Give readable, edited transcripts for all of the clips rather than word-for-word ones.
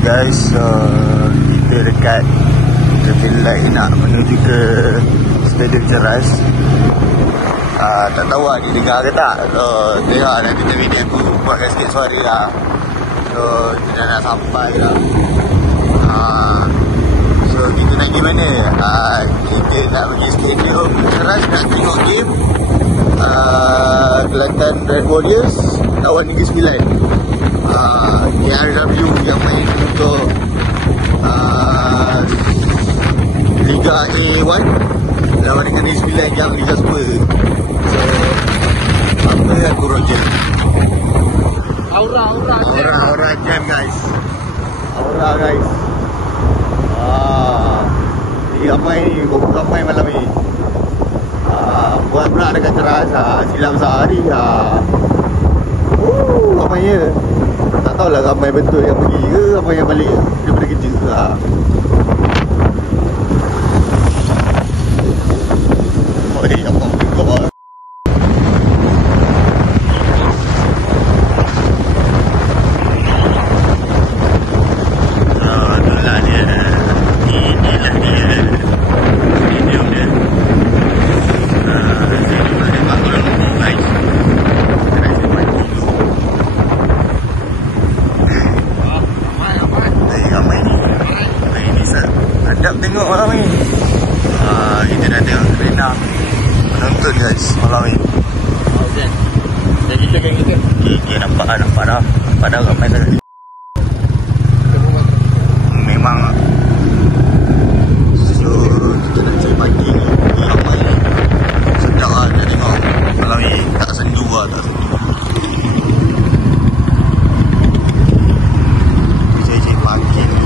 guys, kita dekat traffic light nak menuju ke Stadium Ceras. Tak tahu lah dia dengar ke tak. Tengok nanti video aku buatkan sikit suara lah. So kita nak sampai lah. So kita nak pergi mana? Kita nak pergi Stadium Ceras nak tengok game Kelantan Red Warriors lawan Negeri Sembilan. KRW yang main untuk Liga A1 lawan dengan Negeri Sembilan yang Liga Super. So apa aku Roger? Aura jam guys. Aura guys. Ramai malam ni. Buat pula dekat Ceras, silap sehari ramai ya. Tak tahulah ramai betul yang pergi ke, ramai yang balik daripada kerja tengok malam ni. Kita dah tengok arena penonton guys malam ni. Dan kita kan kita. Okay, nampak dah ramai sangat. Memang. So kita nak cari pagi ni. Ramai ni. Sedap lah nak tengok malam ni. Tak sendu lah, tak sendu. Cari pagi ni.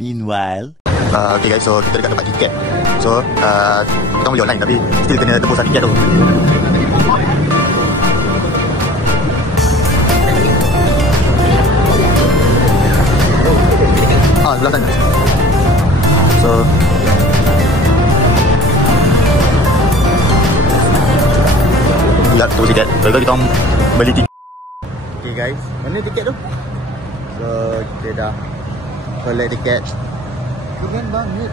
Meanwhile, okay guys, so kita dekat tempat tiket. So kita boleh online tapi still kena tembus tiket tu. Sebelah sana. So ya, tembus tiket. So kita beli tiket. Okay guys, mana tiket tu? So kita dah collect tiket. Keren banget.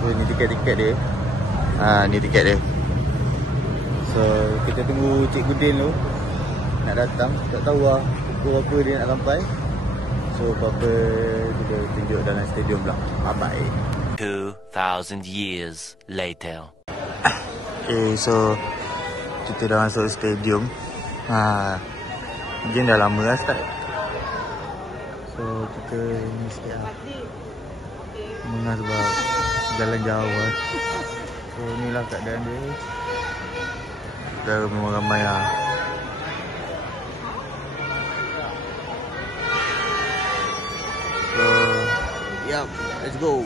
So ni tiket dia. Ni tiket dia. So kita tunggu Cikgu Din tu nak datang. Tak tahu lah pukul apa dia nak sampai. So apa-apa kita tunjuk dalam stadium pula. Bye-bye. 2000 years later. Okay, so kita dah masuk stadium. Game dah lama lah start. So kita ni sikit lah mengas sebab jalan jauh lah. So inilah keadaan dia. Kita memang ramai lah. So yup, let's go.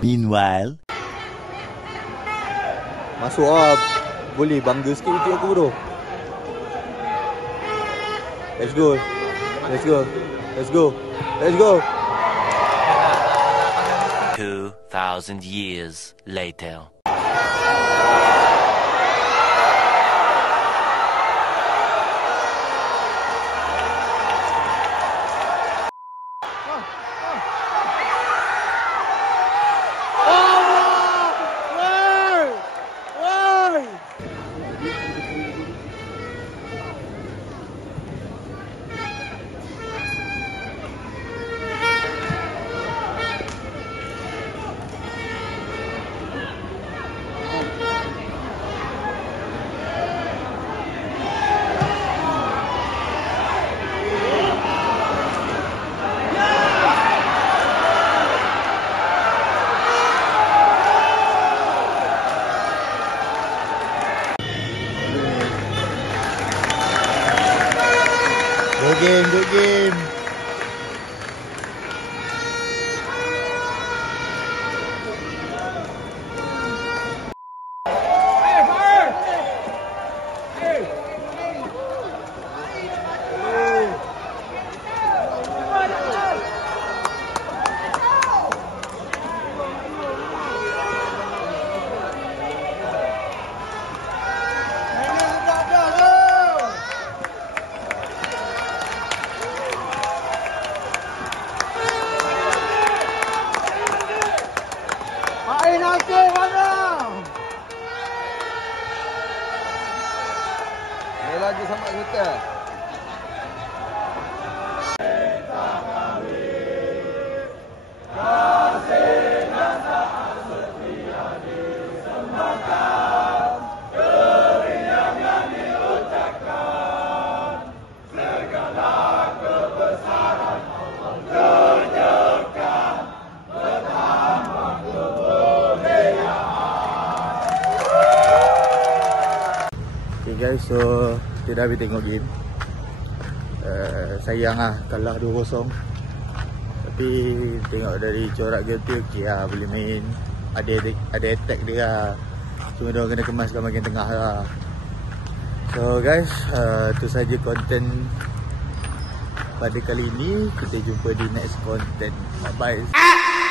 Meanwhile, masuk lah. Boleh bangga sikit video aku bro. Let's go. Let's go. Let's go. Let's go. 2,000 years later. Good game. Dia lagi sama kita. Okay guys, so kita dah habis tengok game. Sayang lah kalah 2-0. Tapi tengok dari corak game tu okey lah, boleh main. Ada attack dia lah. Cuma dia kena kemaskan bahagian tengah lah. So guys, tu saja konten pada kali ini. Kita jumpa di next content. Bye bye.